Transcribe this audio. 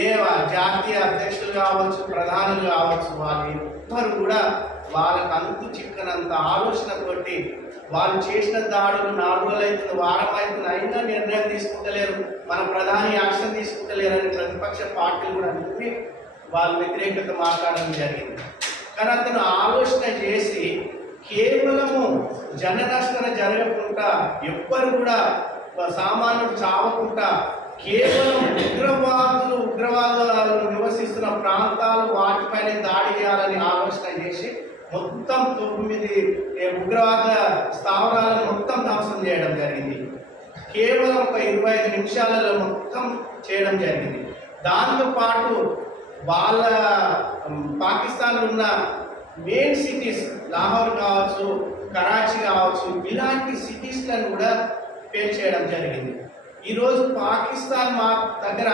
ఏ జాతీయ అధ్యక్షులు కావచ్చు, ప్రధానులు కావచ్చు, వాళ్ళు ఎవ్వరు కూడా వాళ్ళకు అంతు చిక్కనంత ఆలోచనతోటి వాళ్ళు చేసిన దాడులు 4 రోజులు అవుతుంది, వారం అవుతుంది, అయినా నిర్ణయం తీసుకుంటలేరు, మన ప్రధాని యాక్షన్ తీసుకుంటలేరని ప్రతిపక్ష పార్టీలు కూడా అన్ని వాళ్ళ వ్యతిరేకత మాట్లాడడం జరిగింది. కానీ అతను ఆలోచన చేసి కేవలము జన నష్టం జరగకుండా, ఎవ్వరు కూడా సామాన్యుడు చావకుండా, కేవలం ఉగ్రవాదాలు నివసిస్తున్న ప్రాంతాలు వాటిపైన దాడి చేయాలని ఆలోచన చేసి మొత్తం 9 ఉగ్రవాద స్థావరాలను మొత్తం ధ్వంసం చేయడం జరిగింది. కేవలం ఒక 25 నిమిషాలలో మొత్తం చేయడం జరిగింది. దాంతోపాటు వాళ్ళ పాకిస్తాన్లో ఉన్న మెయిన్ సిటీస్ లాహోర్ కావచ్చు, కరాచీ కావచ్చు, ఇలాంటి సిటీస్లను కూడా పేల్చేయడం జరిగింది. ఈరోజు పాకిస్తాన్ మా దగ్గర